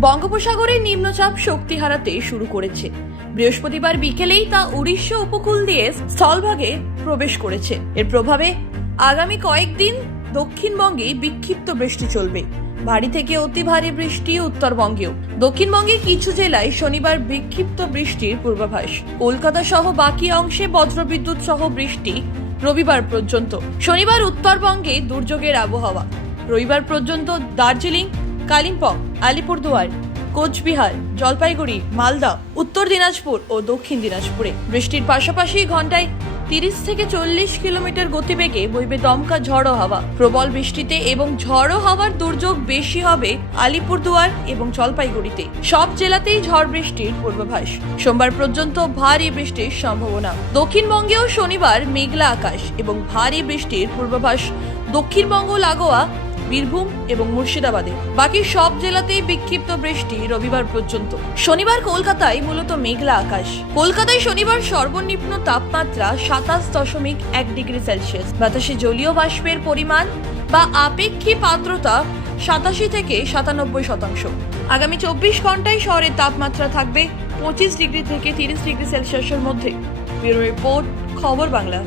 বঙ্গোপসাগরে নিম্নচাপ শক্তি হারাতে শুরু করেছে। বৃহস্পতিবার বিকেলেই তা উড়িষ্যা উপকূল দিয়ে স্থলভাগে প্রবেশ করেছে। এর প্রভাবে আগামী কয়েকদিন দক্ষিণবঙ্গে বিক্ষিপ্ত বৃষ্টি চলবে। ভারী থেকে অতি ভারী বৃষ্টি উত্তরবঙ্গেও। দক্ষিণবঙ্গে কিছু জেলায় শনিবার বিক্ষিপ্ত বৃষ্টির পূর্বাভাস। কলকাতা সহ বাকি অংশে বজ্রবিদ্যুৎ সহ বৃষ্টি রবিবার পর্যন্ত। শনিবার উত্তরবঙ্গে দুর্যোগের আবহাওয়া। রবিবার পর্যন্ত দার্জিলিং, কালিম্পং আলিপুরদুয়ার, কোচবিহার, জলপাইগুড়ি, মালদা, উত্তর দিনাজপুর ও দক্ষিণ দিনাজপুরে। বৃষ্টির পাশাপাশি ঘন্টায় তিরিশ থেকে চল্লিশ কিলোমিটার গতিবেগে বইবে দমকা ঝড়ো হাওয়া। প্রবল বৃষ্টিতে এবং ঝড়ো হাওয়ার দুর্যোগ বেশি হবে আলিপুরদুয়ার এবং জলপাইগুড়িতে। সব জেলাতেই ঝড় বৃষ্টির পূর্বাভাস। সোমবার পর্যন্ত ভারী বৃষ্টির সম্ভাবনা। দক্ষিণবঙ্গেও শনিবার মেঘলা আকাশ এবং ভারী বৃষ্টির পূর্বাভাস। দক্ষিণবঙ্গ, লাগোয়া বীরভূম এবং মুর্শিদাবাদে। বাকি সব জেলাতেই বিক্ষিপ্ত বৃষ্টি রবিবার পর্যন্ত। শনিবার কলকাতায় মূলত মেঘলা আকাশ। কলকাতায় শনিবার সর্বনিম্ন তাপমাত্রা সাতাশ দশমিক এক ডিগ্রি সেলসিয়াস। বাতাসে জলীয় বাষ্পের পরিমাণ বা আপেক্ষিক আর্দ্রতা সাতাশি থেকে সাতানব্বই শতাংশ। আগামী চব্বিশ ঘন্টায় শহরের তাপমাত্রা থাকবে পঁচিশ ডিগ্রি থেকে তিরিশ ডিগ্রি সেলসিয়াসের মধ্যে। ব্যুরো রিপোর্ট, খবর বাংলা।